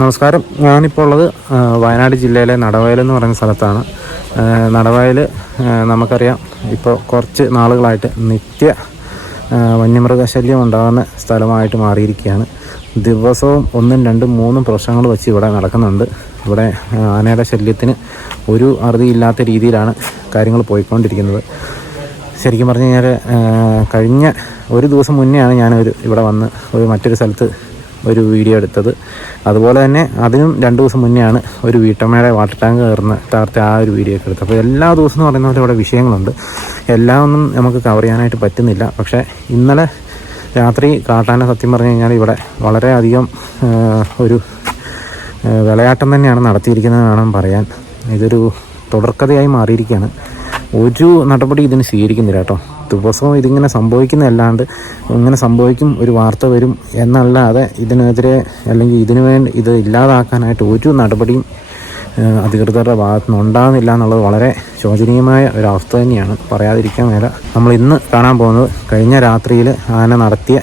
നമസ്കാരം. ഞാനിപ്പോൾ ഉള്ളത് വയനാട് ജില്ലയിലെ നടവയൽ എന്ന് പറയുന്ന സ്ഥലത്താണ്. നടവയൽ നമുക്കറിയാം, ഇപ്പോൾ കുറച്ച് നാളുകളായിട്ട് നിത്യ വന്യമൃഗശല്യം ഉണ്ടാകുന്ന സ്ഥലമായിട്ട് മാറിയിരിക്കുകയാണ്. ദിവസവും 1, 2, 3 പ്രശ്നങ്ങൾ വെച്ച് ഇവിടെ നടക്കുന്നുണ്ട്. ഇവിടെ ആനയുടെ ശല്യത്തിന് ഒരു അറുതിയില്ലാത്ത രീതിയിലാണ് കാര്യങ്ങൾ പോയിക്കൊണ്ടിരിക്കുന്നത്. ശരിക്കും പറഞ്ഞു കഴിഞ്ഞാൽ കഴിഞ്ഞ ഒരു ദിവസം മുന്നെയാണ് ഇവിടെ വന്ന് മറ്റൊരു സ്ഥലത്ത് ഒരു വീഡിയോ എടുത്തത്. അതുപോലെ തന്നെ അതിനും 2 ദിവസം മുന്നെയാണ് ഒരു വീട്ടമ്മയുടെ വാട്ടർ ടാങ്ക് തകർത്ത ആ ഒരു വീഡിയോ ഒക്കെ എടുത്തത്. അപ്പോൾ എല്ലാ ദിവസവും എന്ന് പറയുന്ന പോലെ ഇവിടെ വിഷയങ്ങളുണ്ട്. എല്ലാം ഒന്നും നമുക്ക് കവർ ചെയ്യാനായിട്ട് പറ്റുന്നില്ല. പക്ഷേ ഇന്നലെ രാത്രി കാട്ടാന സത്യം പറഞ്ഞു കഴിഞ്ഞാൽ ഇവിടെ വളരെയധികം ഒരു വിളയാട്ടം തന്നെയാണ് നടത്തിയിരിക്കുന്നത് വേണം പറയാൻ. ഇതൊരു തുടർക്കഥയായി മാറിയിരിക്കുകയാണ്. ഒരു നടപടി ഇതിന് സ്വീകരിക്കുന്നില്ല കേട്ടോ. ദിവസവും ഇതിങ്ങനെ സംഭവിക്കുന്നതല്ലാണ്ട് ഇങ്ങനെ സംഭവിക്കും, ഒരു വാർത്ത വരും എന്നല്ലാതെ ഇതിനെതിരെ അല്ലെങ്കിൽ ഇതിനു വേണ്ടി ഇത് ഇല്ലാതാക്കാനായിട്ട് ഒരു നടപടിയും അധികൃതരുടെ ഭാഗത്തുനിന്ന് ഉണ്ടാകുന്നില്ല എന്നുള്ളത് വളരെ ശോചനീയമായ ഒരവസ്ഥ തന്നെയാണ്, പറയാതിരിക്കാൻ മേല. നമ്മൾ ഇന്ന് കാണാൻ പോകുന്നത് കഴിഞ്ഞ രാത്രിയിൽ ആന നടത്തിയ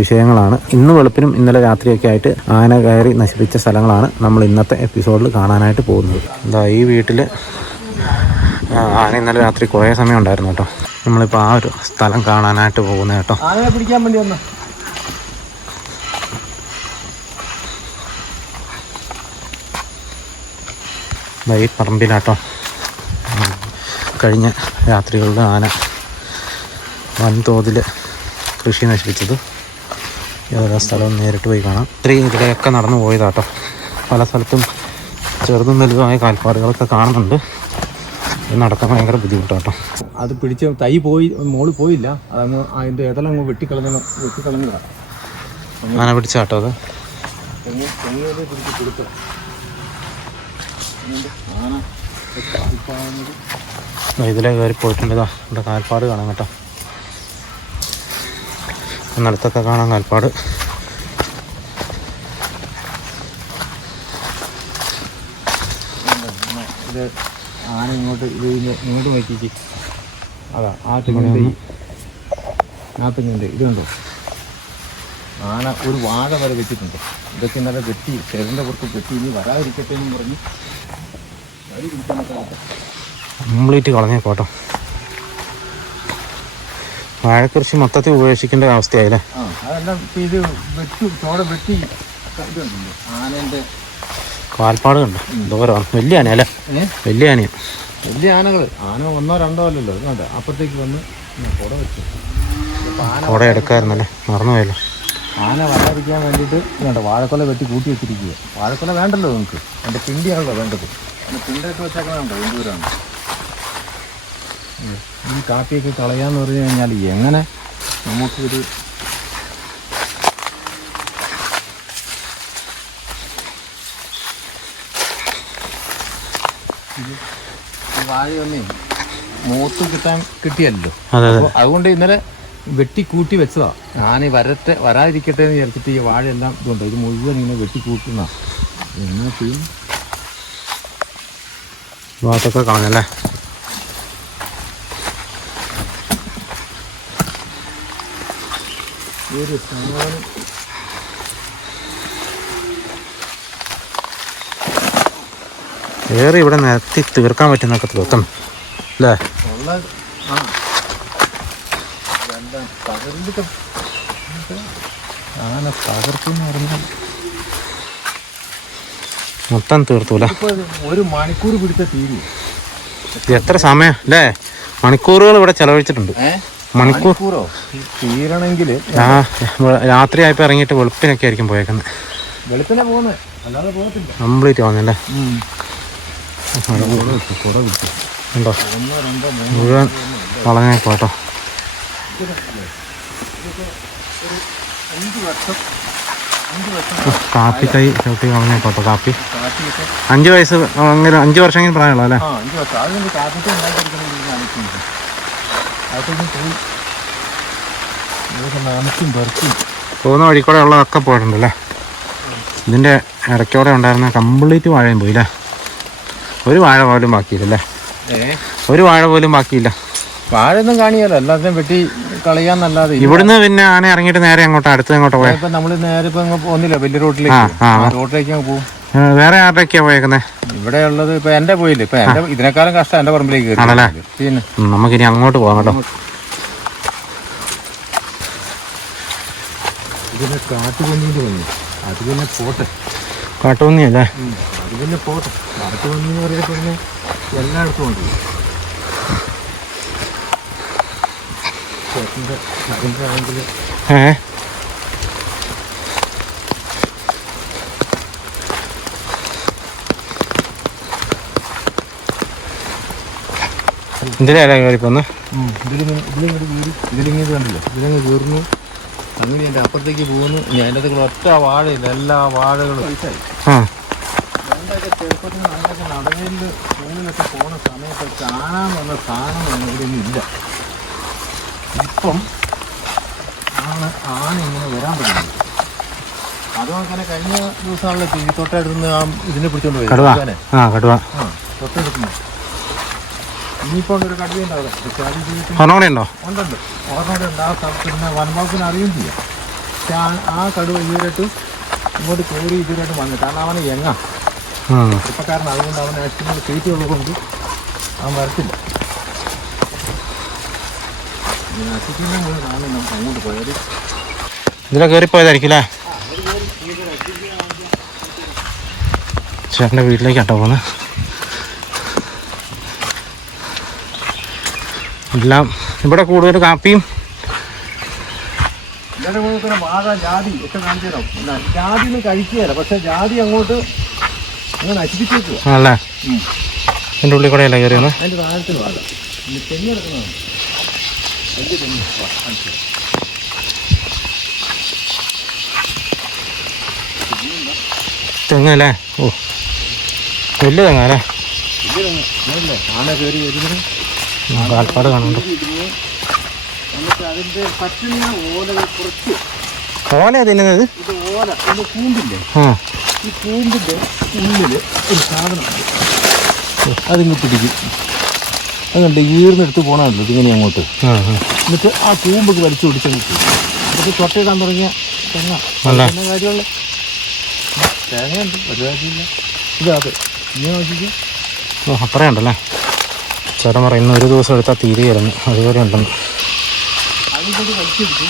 വിഷയങ്ങളാണ്. ഇന്ന് വെളുപ്പിനും ഇന്നലെ രാത്രിയൊക്കെ ആയിട്ട് ആന കയറി നശിപ്പിച്ച സ്ഥലങ്ങളാണ് നമ്മൾ ഇന്നത്തെ എപ്പിസോഡിൽ കാണാനായിട്ട് പോകുന്നത്. എന്താ ഈ വീട്ടിൽ ആന ഇന്നലെ രാത്രി കുറേ സമയം ഉണ്ടായിരുന്നു കേട്ടോ. നമ്മളിപ്പോൾ ആ ഒരു സ്ഥലം കാണാനായിട്ട് പോകുന്നത് കേട്ടോ. ആനയെ പിടിക്കാൻ വേണ്ടി വന്ന ഈ പറമ്പിലാട്ടോ കഴിഞ്ഞ രാത്രികളിൽ ആന വൻതോതിൽ കൃഷി നശിപ്പിച്ചത്. ഓരോ സ്ഥലവും നേരിട്ട് പോയി കാണാം. ഇത്രയും ഇതിലെയൊക്കെ നടന്നു പോയതാട്ടോ. പല സ്ഥലത്തും ചെറുതും വലുതുമായ കാൽപ്പാടുകളൊക്കെ കാണുന്നുണ്ട്. നടക്കാൻ ഭയങ്കര ബുദ്ധിമുട്ടാട്ടോ. അത് പിടിച്ച് തൈ പോയി, മോള് പോയില്ല. അതങ്ങ് അതിൻ്റെ ഇതെല്ലാം വെട്ടിക്കളഞ്ഞതാണ്. ആന പിടിച്ചാട്ടോ അത്. പിടിച്ച് കൊടുത്ത ആന ഇതിലെ കയറി പോയിട്ടുണ്ട്. ഇവിടെ കാൽപ്പാട് കാണാം കേട്ടോ. നിലത്തൊക്കെ കാണാം കാൽപ്പാട്. ഇത് ആന ഇങ്ങോട്ട് നോക്കിക്ക്. അതാ ആ തെങ്ങിൻ്റെ ഇത് കണ്ടോ. ആന ഒരു വാഴ വരെ വെച്ചിട്ടുണ്ട്. ഇതൊക്കെ ഇന്നലെ വെട്ടി ചെറിൻ്റെ പുറത്ത് വെട്ടി ഇനി വരാതിരിക്കട്ടെ എന്ന് പറഞ്ഞ് വഴി പിടിക്കാനൊക്കെ കംപ്ലീറ്റ് കളഞ്ഞേക്കോട്ടോ. വാഴക്കൃഷി മൊത്തത്തിൽ ഉപേക്ഷിക്കേണ്ട അവസ്ഥയായില്ലേ. അതെല്ലാം ഇത് വെട്ടി ഇതുണ്ടല്ലോ ആനേൻ്റെ കാൽപ്പാട് കണ്ടോ. ദൂരം വലിയ ആനയല്ലേ, വലിയ ആനയാണ്. വലിയ ആനകൾ. ആന 1, 2 അല്ലല്ലോ. അതെ, അപ്പുറത്തേക്ക് വന്ന് കുട വെച്ചു. കുട എടുക്കാറുന്നല്ലേ, മറന്നുപോയല്ലോ. ആന വരാതിരിക്കാൻ വേണ്ടിയിട്ട് വേണ്ട വാഴക്കൊല വെട്ടി കൂട്ടി വെച്ചിരിക്കുക. വാഴക്കൊല വേണ്ടല്ലോ നിങ്ങൾക്ക്, എൻ്റെ പിണ്ടിയാണല്ലോ വേണ്ടത്. എൻ്റെ പിണ്ടൊക്കെ വെച്ചേക്കണുണ്ടോ എന്തൂരാണ്. ഈ കാപ്പിയൊക്കെ കളയാന്ന് പറഞ്ഞു കഴിഞ്ഞാൽ എങ്ങനെ നമുക്കിത് വാഴയൊന്നേ മൂത്ത് കിട്ടിയല്ലോ. അതുകൊണ്ട് ഇന്നലെ വെട്ടിക്കൂട്ടി വെച്ചതാ. ആന വരാതിരിക്കട്ടെ എന്ന് വിചാരിച്ചിട്ട് ഈ വാഴയെല്ലാം ഇതുണ്ട്. ഇത് മുഴുവൻ ഇങ്ങനെ വെട്ടിക്കൂട്ടുന്ന എങ്ങനെ ചെയ്യും. ഭാഗത്തൊക്കെ കളഞ്ഞല്ലേ. ഒരു സാധനം ഏറെ ഇവിടെ നിരത്തി തീർക്കാൻ പറ്റുന്നൊക്കെ തീർക്കണം അല്ലേ. ആന തകർത്തെന്ന് പറഞ്ഞാൽ മൊത്തം തീർത്തൂല. ഒരു മണിക്കൂർ പിടിച്ച തീരും. എത്ര സമയം അല്ലേ, മണിക്കൂറുകൾ ഇവിടെ ചെലവഴിച്ചിട്ടുണ്ട്. മണിക്കൂറോ തീരണമെങ്കിൽ രാത്രി ആയപ്പോൾ ഇറങ്ങിയിട്ട് വെളുപ്പിനൊക്കെ ആയിരിക്കും പോയേക്കുന്നത്. വെളുപ്പിനെ പോകുന്നത് അല്ലാതെ പോകത്തില്ല. കംപ്ലീറ്റ് വന്നല്ലേ. ഉണ്ടോ മുഴുവൻ വളഞ്ഞേക്കോട്ടോ. കാപ്പി തൈ ചവിട്ടി കളഞ്ഞേക്കോട്ടോ. കാപ്പി 5 വയസ്സ് അങ്ങനെ 5 വർഷമെങ്കിലും പ്രായമുള്ളൂ അല്ലേ. പോകുന്ന വഴി കൂടെ ഉള്ളതൊക്കെ പോയിട്ടുണ്ടല്ലേ. ഇതിൻ്റെ ഇടയ്ക്കൂടെ ഉണ്ടായിരുന്ന കംപ്ലീറ്റ് വാഴയും പോയില്ലേ. ഒരു വാഴ പോലും ബാക്കിയില്ലല്ലേ. ഒരു വാഴ പോലും ബാക്കിയില്ല. വാഴയൊന്നും കാണിയല്ലോ, എല്ലാത്തിനും വെട്ടി കളയാന്നല്ലാതെ ഇവിടുന്ന് പിന്നെ ആന ഇറങ്ങിയിട്ട് നേരെ അങ്ങോട്ട് എങ്ങോട്ട് പോയാ? ഇപ്പൊ നമ്മള് നേരെ ഇപ്പൊ പോകുന്നില്ല വലിയ റോഡിലേക്ക്, റോഡിലേക്ക് പോകും. വേറെ ആരുടെയൊക്കെയാ പോയേക്കുന്നത്? ഇവിടെ ഉള്ളത് ഇപ്പൊ എന്റെ പോയില്ലേ, ഇപ്പൊ എന്റെ ഇതിനേക്കാളും കഷ്ടം എന്റെ പറമ്പിലേക്ക് കയറി. പിന്നെ നമുക്കിനി അങ്ങോട്ട് പോകാം കേട്ടോ. ഇതിനെ കാട്ടുപന്നിന്റെ പന്നി, അത് പിന്നെ പോട്ടെ. കാട്ടുപന്നിയല്ലേ? അത് പിന്നെ പോട്ടെ. കാട്ടുപന്നി എന്ന് പറയുന്നത് പിന്നെ എല്ലായിടത്തും ഉണ്ട്. അതിന്റെ ആണെങ്കിൽ ഇതിലല്ലേ കയറിപ്പോന്ന്? ഇതിലിങ്ങനെ കണ്ടില്ല, ഇതിലങ്ങ് കയറുന്നു. അങ്ങനെ എൻ്റെ അപ്പുറത്തേക്ക് പോകുന്നു. ഇനി അതിൻ്റെ അകത്ത് ഒറ്റ വാഴയില്ല, എല്ലാ വാഴകളും പണ്ടൊക്കെ ചെറുപ്പത്തിൽ നമ്മളൊക്കെ നടവേലിൽ സ്കൂളിലൊക്കെ പോണ സമയത്ത് കാണാൻ വന്ന സാധനം ഇവിടെയൊന്നും ഇല്ല. ഇപ്പം ആണ് ഇങ്ങനെ വരാൻ തുടങ്ങി. അതും അങ്ങനെ കഴിഞ്ഞ ദിവസമാണല്ലോ ഈ തൊട്ടടുത്ത് ഇതിനെ പിടിച്ചോണ്ട് പോയി തൊട്ടെടുക്കുന്നു. ഇനിയിപ്പോൾ ഒരു കടുവ ഉണ്ടാവില്ല. പക്ഷെ അത് ഉണ്ടോ? ഉണ്ടുണ്ട്, ഓർമ്മയുണ്ട്. ആ പിന്നെ വനംവകുപ്പിന് അറിയുകയും ചെയ്യാം. പക്ഷെ ആ കടുവ ഇതുവരെയായിട്ട് ഇങ്ങോട്ട് കയറി ഇതുവരെയായിട്ട് വന്നിട്ട്, കാരണം അവന് എങ്ങാ ചെറുപ്പക്കാരൻ, അതുകൊണ്ട് അവൻ ആക്സിഡന്റ് സീറ്റ് ഉള്ളതുകൊണ്ട് അവൻ വരത്തില്ല. അങ്ങോട്ട് പോയത് ഇതിലെ കയറിപ്പോയതായിരിക്കും അല്ലേ? ചേട്ടൻ്റെ വീട്ടിലേക്കാട്ടോ പോകുന്നത്. എല്ലാം ഇവിടെ കൂടുതൽ കാപ്പിയും വാഴ, ജാതി ഒക്കെ കാണിച്ചു തരാം. ജാതി ഒന്നും കഴിക്കുകയല്ല, പക്ഷെ ജാതി അങ്ങോട്ട് അങ്ങനെ നശിപ്പിച്ചേക്കുക അല്ലേ? എൻ്റെ ഉള്ളിൽ കൂടെ അല്ലേ കയറിയത്? അതിൻ്റെ താഴത്തിൽ വാഴ തെങ്ങ് കിടക്കുന്നതാണ്. തെങ്ങല്ലേ? ഓ, വലിയ തെങ്ങ അല്ലേ? ആന കയറി വരുന്നത് കാൽപ്പാട് കാണുന്നുണ്ട്. എന്നിട്ട് അതിൻ്റെ പറ്റുന്ന ഓലകൾ കുറച്ച് ഓല തിന്നുന്നത്. ഇത് ഓല, ഇതിൻ്റെ കൂമ്പില്ലേ, ഈ കൂമ്പിൻ്റെ ഉള്ളിൽ ഒരു സാധനമുണ്ട്, അതിങ്ങ് പിടിക്കും. അതുകൊണ്ട് ഈർന്നെടുത്ത് പോകണമല്ലോ ഇതിങ്ങനെ അങ്ങോട്ട്. എന്നിട്ട് ആ കൂമ്പൊക്കെ വലിച്ചു പിടിച്ചങ്ങ് പോകും. എന്നിട്ട് തൊട്ടയിടാൻ തുടങ്ങിയ തെങ്ങ പിന്നെ കാര്യമുള്ള തേങ്ങയുണ്ട്, ഒരു കാര്യമില്ല. ഇതാത് ഇങ്ങനെ നോക്കിക്കുക. ഓ, അത്രയുണ്ടല്ലേ? ചേട്ടൻ പറയുന്നു ഒരു ദിവസം എടുത്താൽ തീരുകയായിരുന്നു, അതുപോലെ ഉണ്ടെന്ന്. അതിൽ വലിച്ചെടുത്ത്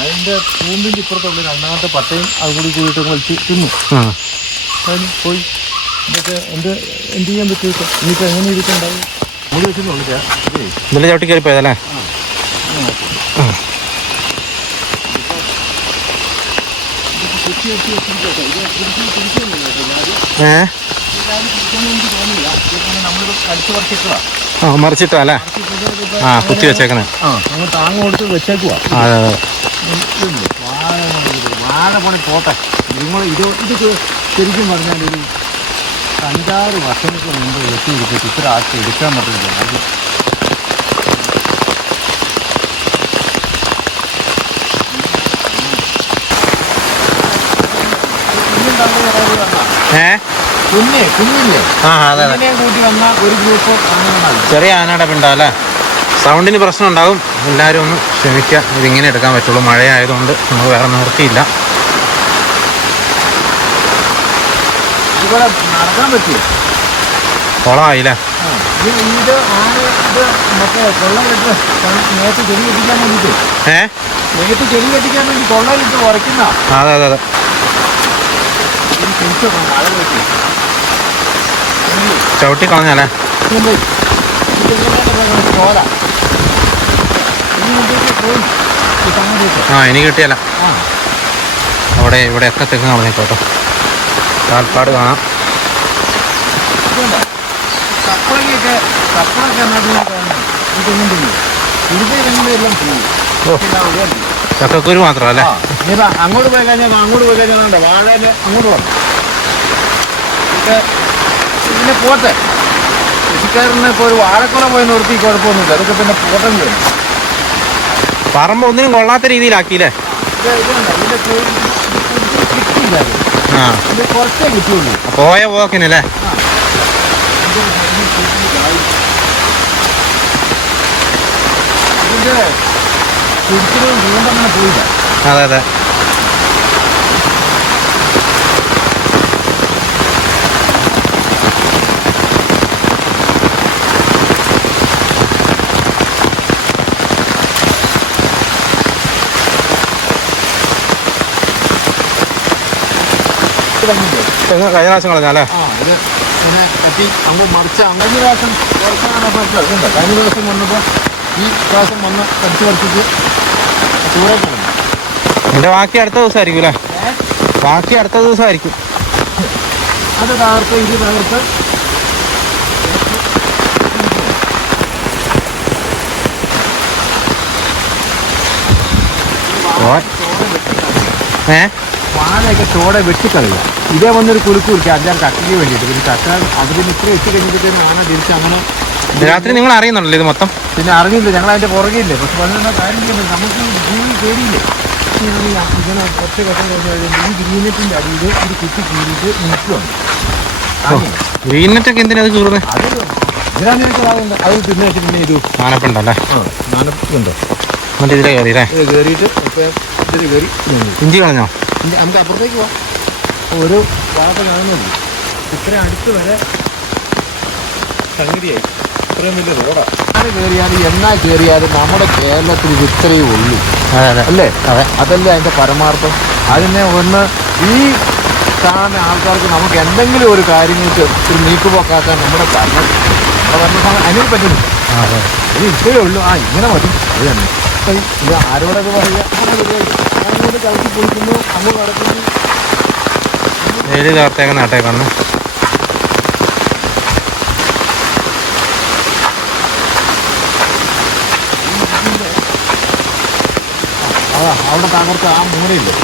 അതിൻ്റെ കൂമ്പിൻ്റെ ഇപ്പുറത്തുള്ള രണ്ടാമത്തെ പട്ടയും അതുകൂടി കൂടിയിട്ട് വലിച്ച് തിന്നു. അതിന് പോയി എന്നിട്ട് എന്ത് ചെയ്യാൻ പറ്റും? ഇനിയിപ്പോൾ എങ്ങനെ ഇരിക്കുന്നുണ്ടാവും? മൂടി വെച്ചെന്നുള്ളൂ. ഇതിൽ ചവിട്ടി കയറി പോയതല്ലേ? മറിച്ചിട്ടാ അല്ലേ? കുത്തി വെച്ചേക്കണേ. അങ്ങ് താങ്ങ് കൊടുത്ത് വെച്ചേക്കുവാ. അതെ അതെ. വാഴ പണി പോട്ടെ. ഇത് ശരിക്കും പറഞ്ഞാൽ ഒരു 5-6 വർഷങ്ങൾക്ക് മുമ്പ് വെട്ടിയെടുത്തിട്ട് ഇത്ര ആക്കി എടുക്കാൻ പറ്റില്ല. അത് കുഞ്ഞില്ലേ, കൂട്ടി വന്ന ഒരു ഗ്രൂപ്പ് ചെറിയ ആനയുടെ പിണ്ടല്ലേ? സൗണ്ടിന് പ്രശ്നം ഉണ്ടാകും, എല്ലാവരും ഒന്ന് ക്ഷമിക്കുക. ഇതിങ്ങനെ എടുക്കാൻ പറ്റുള്ളൂ, മഴയായതുകൊണ്ട് നമുക്ക് വേറെ നിവൃത്തിയില്ല. ഇവിടെ നടക്കാൻ പറ്റിയോ? കുളമായില്ലേ? ഇത് മറ്റേ കൊള്ളലിട്ട് നേരത്തെ ചെടി കെട്ടിക്കാൻ വേണ്ടിയിട്ട് നേരത്തെ ചെടി കെട്ടിക്കാൻ വേണ്ടി കൊള്ളലിട്ട് ഉറയ്ക്കുന്ന. അതെ അതെ അതെ. ചവിട്ടി കളഞ്ഞാലേ? ഇനി കിട്ടിയല്ല. ഇവിടെയൊക്കെ തെങ്ങ് കളഞ്ഞേക്കോട്ടോ. കാൽപ്പാട് കാണാം. ചക്കക്കുരു മാത്രമല്ലേ? അങ്ങോട്ട് പോയി കഴിഞ്ഞാൽ വാഴേൻ്റെ അങ്ങോട്ട് പോകണം. ഇതിനെ പോട്ടെ. കൃഷിക്കാരന് ഇപ്പോൾ ഒരു വാഴക്കുല പോയി നിർത്തി കുഴപ്പമൊന്നുമില്ല. അതൊക്കെ പിന്നെ പോട്ടം ചെയ്യണം. പറമ്പ് ഒന്നിനും കൊള്ളാത്ത രീതിയിലാക്കിയില്ലേ? കുറച്ചേ കിട്ടിയുള്ളൂ. പോയ പോക്കിനല്ലേ? പിടിച്ചതും വീണ്ടങ്ങനെ പോയില്ല. അതെ അതെ. കഴിഞ്ഞ പ്രാവശ്യം കളഞ്ഞാലേ ഇത് ഇങ്ങനെ കത്തി അങ്ങോട്ട് മറിച്ച കഴിഞ്ഞ പ്രാവശ്യം കഴിഞ്ഞ ദിവസം വന്നപ്പോൾ ഈ പ്രാവശ്യം വന്ന് കടിച്ചു പറിച്ചിട്ട് ചൂടെ കളഞ്ഞു. എൻ്റെ ബാക്കി അടുത്ത ദിവസമായിരിക്കും അല്ലേ? ബാക്കി അടുത്ത ദിവസമായിരിക്കും. അത് തകർത്ത് ഇത് തകർത്ത് വാഴയൊക്കെ ചോടെ വെട്ടിക്കളയുക. ഇതേ വന്നൊരു കുലുക്ക് കുറിക്കുക അഞ്ചാറ് കട്ടിക്ക് വേണ്ടിയിട്ട്. പിന്നെ കട്ട അതിന് ഇത്ര എത്തി കഴിഞ്ഞിട്ട് ആന തിരിച്ച് അങ്ങനെ രാത്രി നിങ്ങൾ അറിയുന്നുണ്ടല്ലോ ഇത് മൊത്തം? പിന്നെ അറിഞ്ഞില്ല, ഞങ്ങൾ അതിൻ്റെ പുറകില്ലേ. പക്ഷെ പറഞ്ഞാൽ കാര്യം ചെയ്യുന്നത് നമുക്ക് ഭൂമി പേടിയില്ലേ. ഇങ്ങനെ ഒറ്റ ഘട്ടം കഴിഞ്ഞ് കഴിയുമ്പോൾ ഈ ഗ്രീനെറ്റിൻ്റെ അടിയിൽ ഒരു കുത്തി കീറിയിട്ട് നിൽക്കുകയാണ്. ഗ്രീനെറ്റൊക്കെ എന്തിനാ അത് കീറുന്നത്? അത് ഇതിനാണ് അത് തിന്നു വെച്ച് പിന്നെ ഇത് ആനപ്പുണ്ടല്ലേ? ആനപ്പുണ്ട്. എന്നിട്ട് ഇതിലെ കയറി അല്ലേ? കയറിയിട്ട് ഇപ്പം ഇതിൽ കയറി ഇഞ്ചി കളഞ്ഞോ? നമുക്ക് അപ്പുറത്തേക്ക് പോവാം. ഒരു വാർത്ത കാണുന്നുണ്ട്. ഇത്ര അടുത്ത് വരെ സംഗതിയായി. ഇത്രയും വലിയ റോഡാണ്. ആന കയറിയാലും എന്നാ കയറിയാലും നമ്മുടെ കേരളത്തിൽ ഇത് ഇത്രയേ ഉള്ളൂ. അല്ലേ? അതല്ലേ അതിൻ്റെ പരമാർത്ഥം. അതിനെ ഒന്ന് ഈ കാണുന്ന ആൾക്കാർക്ക് നമുക്ക് എന്തെങ്കിലും ഒരു കാര്യങ്ങൾക്ക് ഒരു നീക്കുപോക്കാക്കാൻ നമ്മുടെ ഭരണ അതിന് പറ്റുന്നു. ഇത് ഇത്രയേ ഉള്ളൂ. ഇങ്ങനെ മതി. അത് തന്നെ. ഇത് ആരോടൊക്കെ പറയുക, അങ്ങോട്ട് കളക്കി പൊളിക്കുന്നു, അങ്ങോട്ട് നടക്കുന്നു. ഏത് കാർത്തേക്ക് നാട്ടേക്കാണ് അവിടെ തകർത്ത് ആ മൂലയില്ലേ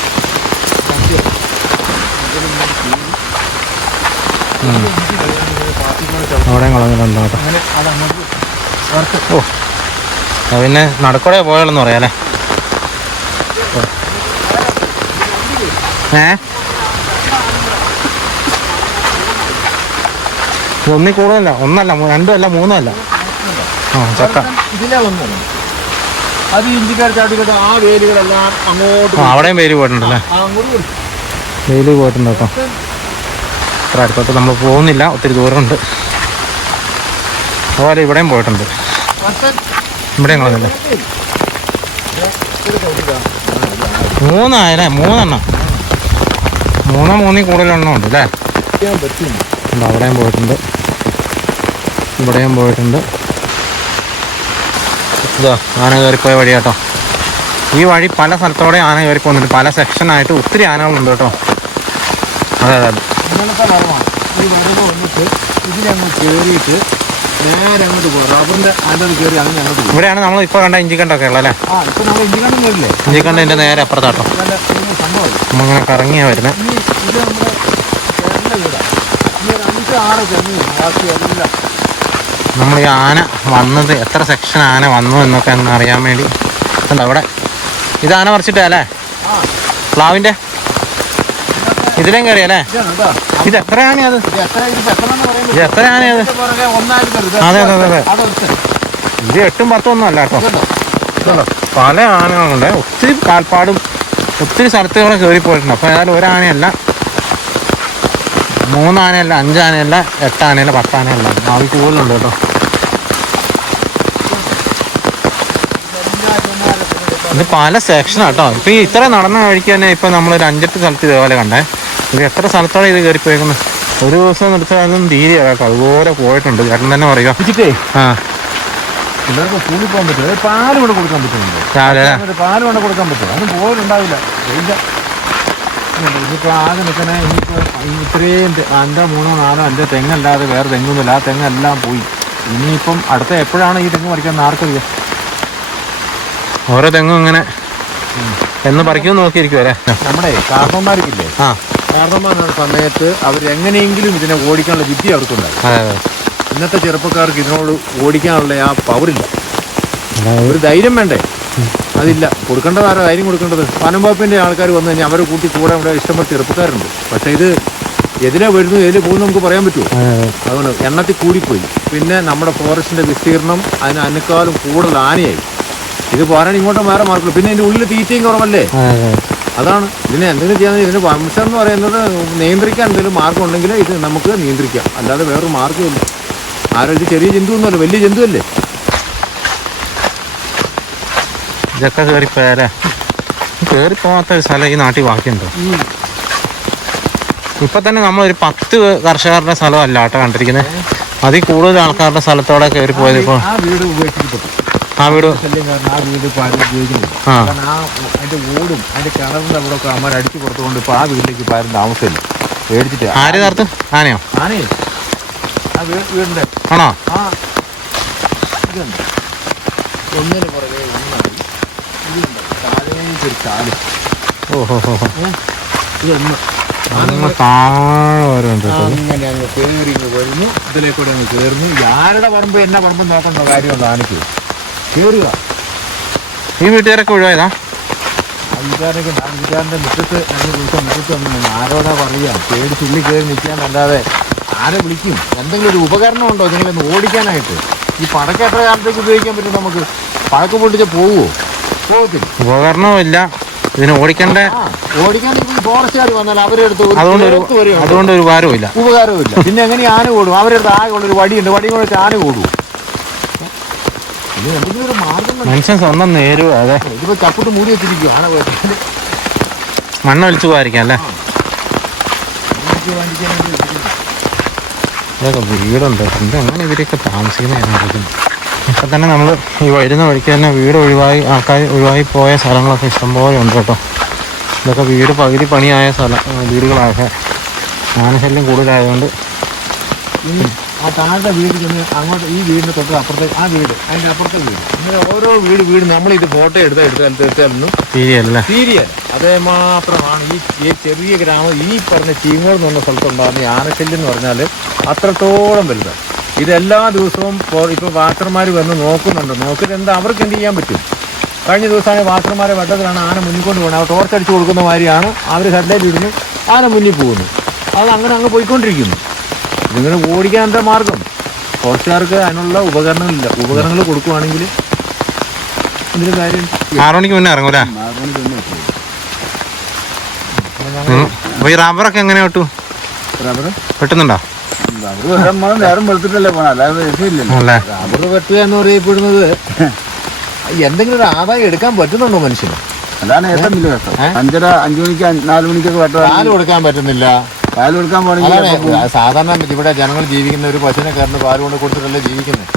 അവിടെ കളഞ്ഞിട്ടുണ്ടോ? അങ്ങനെ അതങ്ങോട്ട് ഓ പിന്നെ നടക്കൂടെ പോയാലെന്ന് പറയാല്ലേ? ഒന്നിൽ കൂടുതലല്ല, ഒന്നല്ല, രണ്ടും അല്ല, മൂന്നും അല്ല. ചക്ക ഇതിലെ വന്നു. അത് ഇഞ്ചിക്കാർ ചാട്ടിക്കിട്ട് ആ വേലുകളെല്ലാം അങ്ങോട്ട് അവിടെയും വേലി പോയിട്ടുണ്ടല്ലേ? വേലി പോയിട്ടുണ്ട് കേട്ടോ. അത്ര അടുത്തോട്ട് നമ്മൾ പോകുന്നില്ല, ഒത്തിരി ദൂരമുണ്ട്. അതുപോലെ ഇവിടെയും പോയിട്ടുണ്ട്. ഇവിടെയും കളഞ്ഞല്ലേ? മൂന്നായല്ലേ? മൂന്നെണ്ണം. മൂന്നിൽ കൂടുതലെണ്ണം ഉണ്ട് അല്ലേ? അവിടെയും പോയിട്ടുണ്ട്, ഇവിടെയും പോയിട്ടുണ്ട്. ഇതാ ആന കയറിപ്പോയ വഴി കേട്ടോ. ഈ വഴി പല സ്ഥലത്തോടെ ആന കയറി പോകുന്നുണ്ട്. പല സെക്ഷനായിട്ട് ഒത്തിരി ആനകളുണ്ട് കേട്ടോ. അതെ അതെ. ഇങ്ങനത്തെ വരവാണ്. ഈ വരവ് വന്നിട്ട് ഇതിലങ്ങ് കയറിയിട്ട് നേരെ അങ്ങോട്ട് പോകും. റബ്ബറിൻ്റെ അതിൻ്റെ കയറി അങ്ങനെ അങ്ങോട്ട് പോകും. ഇവിടെയാണ് നമ്മൾ ഇപ്പോൾ കണ്ട ഇഞ്ചിക്കണ്ടൊക്കെ ഉള്ളത് അല്ലേ? ഇപ്പം നമ്മൾ ഇഞ്ചിക്കണ്ടം കയറില്ലേ? ഇഞ്ചിക്കണ്ടതിൻ്റെ നേരെ അപ്പുറത്താട്ടോ. സംഭവം നമ്മളിങ്ങനെ കറങ്ങിയാണ് വരുന്നത്. ഇത് നമ്മുടെ കേരള വീടാണ്. ഈ ഒരു 5-6 തെങ്ങ് ബാക്കി എല്ലാം. നമ്മൾ ഈ ആന വന്നത് എത്ര സെക്ഷൻ ആന വന്നു എന്നൊക്കെ ഒന്ന് അറിയാൻ വേണ്ടി ഉണ്ടോ അവിടെ. ഇത് ആന പറിച്ചിട്ടാ അല്ലേ? പ്ലാവിൻ്റെ ഇതിലേം കയറിയല്ലേ? ഇത് എത്ര ആനയത്? ഇത് എത്ര ആനയത്? അതെ അതെ അതെ അതെ. ഇത് 8ഉം 10ഉം ഒന്നും അല്ല കേട്ടോ. പല ആനകളുണ്ട്. ഒത്തിരി കാൽപ്പാടും ഒത്തിരി സ്ഥലത്തുകൂടെ കയറിപ്പോയിട്ടുണ്ട്. അപ്പോൾ ഏതായാലും ഒരാനയല്ല, 3 ആനയല്ല, 5 ആനയല്ല, 8 ആനയല്ല, 10 ആനയല്ല, ഭാവി കൂടുതലുണ്ട് കേട്ടോ. ഇത് പല സെക്ഷനാട്ടോ. ഇപ്പോൾ ഈ ഇത്ര നടന്ന വഴിക്ക് തന്നെ ഇപ്പോൾ നമ്മളൊരു 5-8 സ്ഥലത്ത് ഇതേപോലെ കണ്ടേ. ഇത് എത്ര സ്ഥലത്തോടെ ഇത് കയറിപ്പോയേക്കുന്നത്. ഒരു ദിവസം നിർത്താനും തീരെ കേട്ടോ. അതുപോലെ പോയിട്ടുണ്ട്. ചേട്ടൻ തന്നെ പറയുക. പിള്ളേർക്ക് സ്കൂളിൽ പോകാൻ പറ്റും. പാല് കൊണ്ട് കൊടുക്കാൻ പറ്റുന്നുണ്ട്. രാവിലെ പാല് കൊണ്ട് കൊടുക്കാൻ പറ്റും. അതൊന്നും പോലുണ്ടാവില്ല. ഇതിപ്പോൾ ആകെ നിൽക്കണേ. ഇനിയിപ്പോൾ ഇത്രയും 2, 3, 4, 5 തെങ്ങല്ലാതെ വേറെ തെങ്ങൊന്നുമില്ല. ആ തെങ്ങെല്ലാം പോയി. ഇനിയിപ്പം അടുത്ത എപ്പോഴാണ് ഈ തെങ്ങ് പറിക്കാൻ ആർക്കറിയാം. ഓരോ തെങ്ങും ഇങ്ങനെ എന്ന് പറിക്കുമെന്ന് നോക്കിയിരിക്കും അല്ലേ? നമ്മുടെ കാരണവന്മാർക്കില്ലേ? കാരണവന്മാരുടെ സമയത്ത് അവരെങ്ങനെയെങ്കിലും ഇതിനെ ഓടിക്കാനുള്ള വിദ്യ അവർക്കുണ്ടായി. ഇന്നത്തെ ചെറുപ്പക്കാർക്ക് ഇതിനോട് ഓടിക്കാനുള്ള ആ പവറില്ല. ഒരു ധൈര്യം വേണ്ടേ? അതില്ല. കൊടുക്കേണ്ടത് ആരാ ധൈര്യം കൊടുക്കേണ്ടത്? വനംവകുപ്പിൻ്റെ ആൾക്കാർ വന്നു കഴിഞ്ഞാൽ അവരെ കൂട്ടി കൂടെ ഇവിടെ ഇഷ്ടംപോലെ ചെറുപ്പക്കാരുണ്ട്. പക്ഷേ ഇത് എതിരെ വരുന്നു എതിരെ പോകുന്നു നമുക്ക് പറയാൻ പറ്റുമോ? അതുകൊണ്ട് എണ്ണത്തിൽ കൂടിപ്പോയി. പിന്നെ നമ്മുടെ ഫോറസ്റ്റിൻ്റെ വിസ്തീർണം അതിന് അതിനേക്കാളും കൂടുതൽ ആനയായി. ഇത് പോരാൻ ഇങ്ങോട്ടും വേറെ മാർക്കുള്ളൂ. പിന്നെ ഇതിന്റെ ഉള്ളിൽ തീറ്റയും കുറവല്ലേ, അതാണ്. ഇതിന് എന്തെങ്കിലും ചെയ്യാൻ ഇതിന് വംശം എന്ന് പറയുന്നത് നിയന്ത്രിക്കാൻ എന്തെങ്കിലും മാർഗം ഉണ്ടെങ്കിൽ ഇത് നമുക്ക് നിയന്ത്രിക്കാം, അല്ലാതെ വേറൊരു മാർഗ്ഗമില്ല. ആരോ ഇത് ചെറിയ ജന്തു ഒന്നുമല്ല, വലിയ ജന്തുവല്ലേ. ഇതൊക്കെ കയറിപ്പോയാലേ, കയറിപ്പോകാത്ത ഒരു സ്ഥലം ഈ നാട്ടിൽ ബാക്കിയുണ്ടോ? ഇപ്പൊ തന്നെ നമ്മളൊരു 10 കർഷകരുടെ സ്ഥലമല്ല കേട്ടോ കണ്ടിരിക്കുന്നത്, അതിൽ കൂടുതൽ ആൾക്കാരുടെ സ്ഥലത്തോടെ കയറി പോയത്. ഇപ്പോൾ ആ വീട് ഉപയോഗിച്ചിട്ട് ആ വീട് ആ വീട് ഇപ്പോൾ ആരും ഉപയോഗിക്കുന്നില്ല. കാരണം അതിന്റെ ഓടും അതിന്റെ കിണറിന്റെ അവിടെ ഒക്കെ അമ്മ അടിച്ചു കൊടുത്തുകൊണ്ട് ഇപ്പൊ ആ വീട്ടിലേക്ക് ഇപ്പൊ ആരും താമസമില്ല, പേടിച്ചിട്ട്. ആര് നേരത്ത് ആനയോ? ആനേ ആ വീടിന്റെ ആണോ? ആ ഇതുണ്ട്, ഒന്നിന് പുറകെ ഒന്നാണ്. ഇതുണ്ട് കാലേക്കൊരു കാല്. ഓഹോ ഇതൊന്ന് അങ്ങനെ അങ്ങ് കയറി വരുന്നു, ഇതിലേക്കൂടെ അങ്ങ് കയറുന്നു. ആരുടെ പറമ്പ് എന്നെ പറമ്പ് നോക്കണ്ടോ കാര്യമുണ്ടോ ആനയ്ക്ക്? കയറുക. ഈ വീട്ടുകാരൊക്കെ ഒഴിവായതാ? വീട്ടുകാരൊക്കെ വീട്ടുകാരൻ്റെ മുറ്റത്ത് 2 ദിവസം മുറ്റത്ത് വന്നു ആരോടാ പറയുക, പേടിച്ചുള്ളി കയറി നിൽക്കാനല്ലാതെ ആരെ വിളിക്കും? എന്തെങ്കിലും ഒരു ഉപകരണം ഉണ്ടോ നിങ്ങളൊന്ന് ഓടിക്കാനായിട്ട്? ഈ പടക്കം എത്ര കാലത്തേക്ക് ഉപയോഗിക്കാൻ പറ്റും നമുക്ക്? പടക്കം പൊട്ടിച്ച് പോവുമോ? പോകത്തില്ല. ഉപകരണവും ഇല്ല, ഇതിന് ഓടിക്കണ്ട. ഓടിക്കാൻ ഫോറസ്റ്റുകാർ വന്നാൽ അവരെടുത്ത് അതുകൊണ്ട് ഒരു ഉപകാരവും ഇല്ല. പിന്നെ എങ്ങനെ ആന ഓടും? അവരെടുത്ത് ആകെ ഉള്ളൊരു വടിയുണ്ട്, വടി കൊണ്ട് ആന ഓടും. ഇത് എന്തെങ്കിലും ഒരു മാർഗം മനുഷ്യൻ സ്വന്തം നേരും. അതെ, ഇതിപ്പോ ചപ്പിട്ട് മൂടി വെച്ചിരിക്കും ആന പോയിട്ട്. മണ്ണ് വലിച്ചു പോകാതിരിക്കാം അല്ലേ? ഇതൊക്കെ വീടുണ്ട്, ഇത് എങ്ങനെ ഇവരൊക്കെ താമസിക്കുന്നതാണ്. ഇപ്പം തന്നെ നമ്മൾ ഈ വരുന്ന വഴിക്ക് തന്നെ വീട് ആൾക്കാർ ഒഴിവായി പോയ സ്ഥലങ്ങളൊക്കെ ഇഷ്ടംപോലെ ഉണ്ട് കേട്ടോ. ഇതൊക്കെ വീട് പകുതി പണിയായ വീടുകളാകെ ആനശല്യം കൂടുതലായതുകൊണ്ട്. ആ താഴത്തെ വീട് ചെന്ന് അങ്ങോട്ട് ഈ വീടിൻ്റെ തൊട്ട് അപ്പുറത്തേക്ക് ആ വീട്, അതിൻ്റെ അപ്പുറത്തെ വീട്, ഇങ്ങനെ ഓരോ വീട് നമ്മളിത് ഫോട്ടോ എടുത്താലൊന്നും തീരിയല്ല. അതേമാത്രമാണ് ഈ ചെറിയ ഗ്രാമം. ഈ പറഞ്ഞ ചീങ്ങോട് എന്ന് പറഞ്ഞ സ്ഥലത്തുണ്ടാകുന്ന ഈ ആനശല്യം എന്ന് പറഞ്ഞാൽ അത്രത്തോളം വലുതാണ്. ഇതെല്ലാ ദിവസവും ഇപ്പോൾ വാച്ചർമാർ വന്ന് നോക്കിയിട്ട് എന്താ അവർക്ക് എന്ത് ചെയ്യാൻ പറ്റും? കഴിഞ്ഞ ദിവസമാണ് വാച്ചർമാരെ വട്ടത്തിലാണ് ആന മുന്നിൽ കൊണ്ട് പോകുന്നത്. അവർ ടോർച്ചടിച്ച് കൊടുക്കുന്ന മാതിരിയാണ് അവർ ഹെഡ്ലൈറ്റ് ഇടുന്നു, ആന മുന്നിൽ പോകുന്നു. അത് അങ്ങനെ അങ്ങ് പോയിക്കൊണ്ടിരിക്കുന്നു. ഇതിങ്ങനെ ഓടിക്കാൻ എന്താ മാർഗം? ഫോറസ്റ്റുകാർക്ക് അതിനുള്ള ഉപകരണങ്ങളില്ല. ഉപകരണങ്ങൾ കൊടുക്കുവാണെങ്കിൽ ഇതിന് കാര്യം. 6 മണിക്ക് മുന്നേ ഇറങ്ങൂല. ഈ റബ്ബറൊക്കെ എങ്ങനെ വെട്ടു? റബ്ബർ വെട്ടുന്നുണ്ടോ? നേരം വെളുത്തിട്ടല്ലേ പോകണം, അല്ലാതെ രക്ഷയില്ലല്ലോ. റബ്ബർ വെട്ടുക എന്ന് പറയപ്പെടുന്നത് എന്തെങ്കിലും ഒരു ആദായം എടുക്കാൻ പറ്റുന്നുണ്ടോ മനുഷ്യന്? അതാണ് ഏറ്റവും വലിയ കഷ്ടം. 5 മണിക്ക് 4 മണിക്കൊക്കെ വെട്ടാൻ പാല് കൊടുക്കാൻ പറ്റുന്നില്ല. പാല് കൊടുക്കാൻ പോകണമെങ്കിൽ സാധാരണ ഇവിടെ ജനങ്ങൾ ജീവിക്കുന്ന ഒരു പശുവിനെ കാരണം പാല് കൊണ്ട് കൊടുത്തിട്ടല്ലേ ജീവിക്കുന്നത്.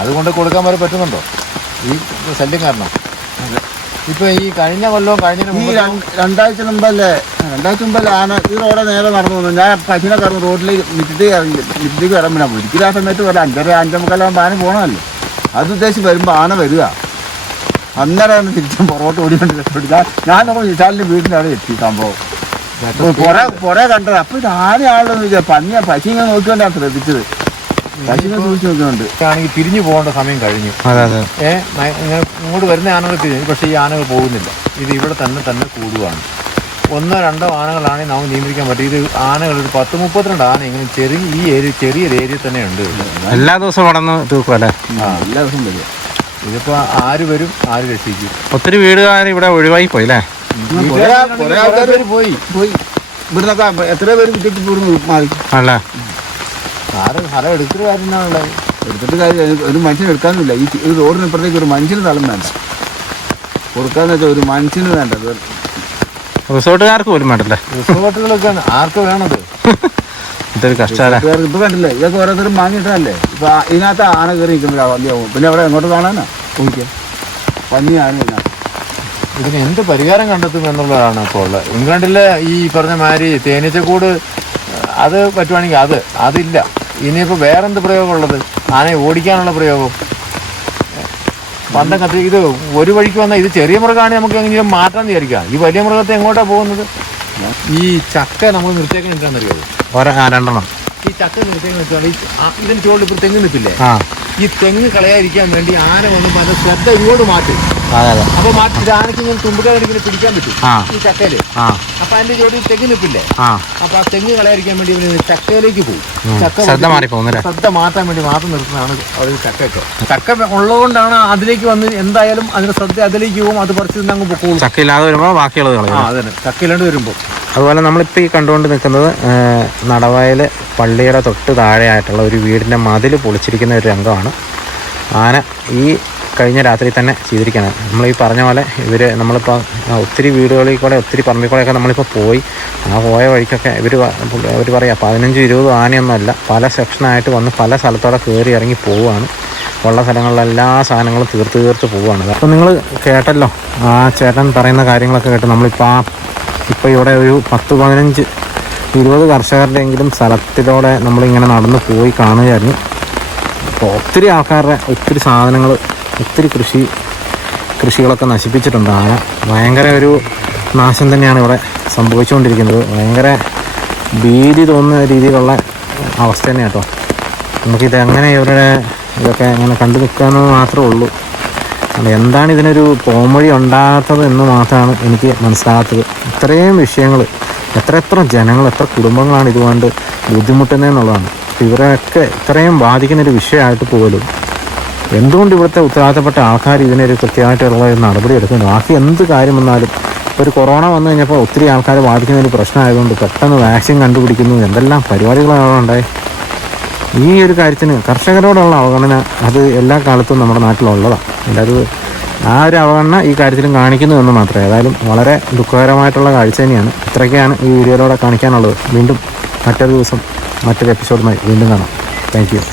അതുകൊണ്ട് കൊടുക്കാൻ വരെ പറ്റുന്നുണ്ടോ ഈ ശല്യം കാരണം? ഇപ്പൊ ഈ കഴിഞ്ഞ കൊല്ലവും കഴിഞ്ഞ 2 ആഴ്ച മുമ്പല്ലേ ആന ഈ റോഡ് നേരെ നടന്നു വന്നു. ഞാൻ പശുവിനെ കറന്ന് റോഡിലേക്ക് മിറ്റത്തേക്ക് ഇറങ്ങാൻ പോയി. ഒരിക്കലും ആ സമയത്ത് വരെ 5:30-5:45 ആന പോകണമല്ലോ. അത് ഉദ്ദേശിച്ച് വരുമ്പോൾ ആന വരിക. അന്നേരം തിരിച്ചും പുറകോട്ട് ഓടിക്കൊണ്ട് ഞാൻ നമ്മൾ വിശാലിന്റെ വീടിൻ്റെ അവിടെ എത്തി. സംഭവം പുറകെ കണ്ടത്. അപ്പൊ ഇത് ആരെയാണെന്ന് ചോദിച്ചാൽ പശു ഇങ്ങനെ നോക്കിക്കൊണ്ടാണ് ശ്രദ്ധിച്ചത്. പശുവിനെ സൂക്ഷിച്ച് നോക്കുന്നുണ്ട്. ആണെങ്കിൽ തിരിഞ്ഞു പോകേണ്ട സമയം കഴിഞ്ഞു. ഇങ്ങോട്ട് വരുന്ന ആനകൾ തിരിഞ്ഞു, പക്ഷേ ഈ ആനകൾ പോകുന്നില്ല. ഇത് ഇവിടെ തന്നെ കൂടുകയാണ്. 1-2 ആനകളാണെങ്കിൽ നമുക്ക് നിയന്ത്രിക്കാൻ പറ്റും. ഇത് ആനകൾ ഒരു 10-32 ആന ഇങ്ങനെ ചെറിയൊരു ഏരിയ തന്നെ ഉണ്ട്. എല്ലാ ദിവസവും വളർന്ന് തൂക്കുമല്ലേ? എല്ലാ ദിവസവും വരും. ഇതിപ്പോ ആര് വരും, ആര് രക്ഷിക്കും? ഒത്തിരി വീടുകാർ ഇവിടെ ഒഴിവായി പോയി അല്ലേ? പോയി ഇവിടുന്നൊക്കെ എത്ര പേര് വിറ്റിട്ട് മാറി അല്ലേ? സ്ഥലം എടുത്തിട്ട് കാര്യമുള്ളത്. എടുത്തിട്ട് കാര്യം ഒരു മനുഷ്യന് എടുക്കാനില്ല. ഈ റോഡിന് ഇപ്പുറത്തേക്ക് ഒരു മനുഷ്യന് സ്ഥലം വേണ്ട. കൊടുക്കാന്ന് വെച്ചാൽ ഒരു മനുഷ്യന് വേണ്ടത്. റിസോർട്ടുകാർക്ക് പോലും വേണ്ടല്ലേ? റിസോർട്ടുകളൊക്കെ ആർക്ക് വേണത്? ഇതൊരു കഷ്ടമാണ്. ഇപ്പൊ കണ്ടില്ലേ, ഇതൊക്കെ ഓരോരുത്തരും വാങ്ങിയിട്ടല്ലേ. ഇപ്പൊ ഇതിനകത്ത് ആന കയറി നിൽക്കുമ്പോഴാ വണ്ടിയാവും. പിന്നെ അവിടെ എങ്ങോട്ട് കാണാനാ നോക്കിയാൽ പന്നി ആന. ഇതിന് എന്ത് പരിഹാരം കണ്ടെത്തും എന്നുള്ളതാണ് ഇപ്പോൾ ഉള്ളത്. ഇംഗ്ലണ്ടിലെ ഈ പറഞ്ഞ മാതിരി തേനീച്ചക്കൂട് അത് പറ്റുവാണെങ്കിൽ അതില്ല. ഇനിയിപ്പോൾ വേറെന്ത് പ്രയോഗമുള്ളത്? ആനയെ ഓടിക്കാനുള്ള പ്രയോഗം. പണ്ടൊക്കെ ഇത് ഒരു വഴിക്ക് വന്നാൽ ഇത് ചെറിയ മൃഗമാണ്, നമുക്ക് എങ്ങനെയും മാറ്റാന്ന് വിചാരിക്കാം. ഈ വലിയ മൃഗത്തെ എങ്ങോട്ടാണ് പോകുന്നത്? ഈ ചക്ക നമ്മൾ നിർത്തിയേക്കാൻ നിൽക്കാന്നറിയാമോ? 2 ഈ ചക്ക നിർത്തിയേക്കാൻ നിൽക്കുകയാണ്. ഇതിന് ചോളിൽ ഇപ്പോൾ തെങ്ങ് നിൽക്കില്ലേ? ഈ തെങ്ങ് കളയാതിരിക്കാൻ വേണ്ടി ആന വന്നപ്പോൾ അതിന്റെ ശ്രദ്ധ ഇങ്ങോട്ട് മാറ്റും. അതെ അതെ. അപ്പൊ മാറ്റി ഇത് ആനയ്ക്ക് ഇങ്ങനെ തുമ്പുകാരിങ്ങനെ പിടിക്കാൻ പറ്റും ഈ ചക്കയില്. അപ്പൊ അതിന്റെ ചോട്ടി തെങ്ങ് നിപ്പില്ലേ, അപ്പൊ ആ തെങ്ങ് കളയാതിരിക്കാൻ വേണ്ടി ഇവന് ചക്കയിലേക്ക് പോകും. ശ്രദ്ധ മാറിപ്പോകുന്നില്ല. ശ്രദ്ധ മാറ്റാൻ വേണ്ടി മാത്രം നിർത്തുന്നതാണ് അവർ ചക്കയൊക്കെ. ചക്ക ഉള്ളതുകൊണ്ടാണ് അതിലേക്ക് വന്ന് എന്തായാലും അതിന്റെ ശ്രദ്ധ അതിലേക്ക് പോകും. അത് പറിച്ച് നിന്ന് അങ്ങ് പൊക്കോളും. ചക്ക ഇല്ലാതെ വരുമ്പോൾ ബാക്കിയുള്ളത് കളയും. അതെ, ചക്കയില്ലാണ്ട് വരുമ്പോൾ. അതുപോലെ നമ്മളിപ്പോൾ ഈ കണ്ടുകൊണ്ട് നിൽക്കുന്നത് നടവയൽ പള്ളിയുടെ തൊട്ട് താഴെയായിട്ടുള്ള ഒരു വീടിൻ്റെ മതിൽ പൊളിച്ചിരിക്കുന്ന ഒരു രംഗമാണ്. ആന ഈ കഴിഞ്ഞ രാത്രി തന്നെ ചെയ്തിരിക്കുകയാണ്. നമ്മൾ ഈ പറഞ്ഞ പോലെ നമ്മളിപ്പോൾ ഒത്തിരി വീടുകളിൽ കൂടെ ഒത്തിരി പറമ്പിൽ കൂടെയൊക്കെ നമ്മളിപ്പോൾ പോയി. ആ പോയ വഴിക്കൊക്കെ ഇവർ പറയുക 15-20 ആനയൊന്നുമല്ല, പല സെക്ഷനായിട്ട് വന്ന് പല സ്ഥലത്തോടെ കയറി ഇറങ്ങി പോവുകയാണ്. ഉള്ള സ്ഥലങ്ങളിലെല്ലാ സാധനങ്ങളും തീർത്ത് പോവുകയാണ്. അപ്പോൾ നിങ്ങൾ കേട്ടല്ലോ ആ ചേട്ടൻ പറയുന്ന കാര്യങ്ങളൊക്കെ കേട്ട്. ഇപ്പോൾ ഇവിടെ ഒരു 10-15-20 കർഷകരുടെയെങ്കിലും സ്ഥലത്തിലൂടെ നമ്മളിങ്ങനെ നടന്ന് പോയി കാണുകയായിരുന്നു. അപ്പോൾ ഒത്തിരി ആൾക്കാരുടെ ഒത്തിരി സാധനങ്ങൾ, ഒത്തിരി കൃഷികളൊക്കെ നശിപ്പിച്ചിട്ടുണ്ട് ആന. ഭയങ്കര ഒരു നാശം തന്നെയാണ് ഇവിടെ സംഭവിച്ചുകൊണ്ടിരിക്കുന്നത്. ഭയങ്കര ഭീതി തോന്നുന്ന രീതിയിലുള്ള അവസ്ഥ തന്നെ കേട്ടോ. നമുക്കിത് എങ്ങനെ ഇതൊക്കെ ഇങ്ങനെ കണ്ടു നിൽക്കാമെന്ന് മാത്രമേ ഉള്ളൂ. എന്താണ് ഇതിനൊരു പോംവഴി ഉണ്ടാകാത്തത് എന്ന് മാത്രമാണ് എനിക്ക് മനസ്സിലാകാത്തത്. ഇത്രയും വിഷയങ്ങൾ, എത്ര ജനങ്ങൾ, എത്ര കുടുംബങ്ങളാണ് ഇതുകൊണ്ട് ബുദ്ധിമുട്ടുന്നതെന്നുള്ളതാണ്. ഇവരെയൊക്കെ ഇത്രയും ബാധിക്കുന്നൊരു വിഷയമായിട്ട് പോലും എന്തുകൊണ്ട് ഇവിടുത്തെ ഉത്തരവാദിത്തപ്പെട്ട ആൾക്കാർ ഇതിനൊരു കൃത്യമായിട്ടുള്ള ഒരു നടപടി എടുക്കുന്നു? ബാക്കി എന്ത് കാര്യം വന്നാലും ഒരു കൊറോണ വന്നു കഴിഞ്ഞപ്പോൾ ഒത്തിരി ആൾക്കാർ ബാധിക്കുന്ന ഒരു പ്രശ്നമായതുകൊണ്ട് പെട്ടെന്ന് വാക്സിൻ കണ്ടുപിടിക്കുന്നു, എന്തെല്ലാം പരിപാടികളാണ് ഉണ്ടായി. ഈ ഒരു കാര്യത്തിന് കർഷകരോടുള്ള അവഗണന അത് എല്ലാ കാലത്തും നമ്മുടെ നാട്ടിലുള്ളതാണ്. എല്ലാവരും ആ ഒരു അവഗണന ഈ കാര്യത്തിലും കാണിക്കുന്നു എന്ന് മാത്രമേ. ഏതായാലും വളരെ ദുഃഖകരമായിട്ടുള്ള കാഴ്ച തന്നെയാണ്. ഇത്രയൊക്കെയാണ് ഈ വീഡിയോയിലൂടെ കാണിക്കാനുള്ളത്. വീണ്ടും മറ്റൊരു ദിവസം മറ്റൊരു എപ്പിസോഡുമായി വീണ്ടും കാണാം. Thank you.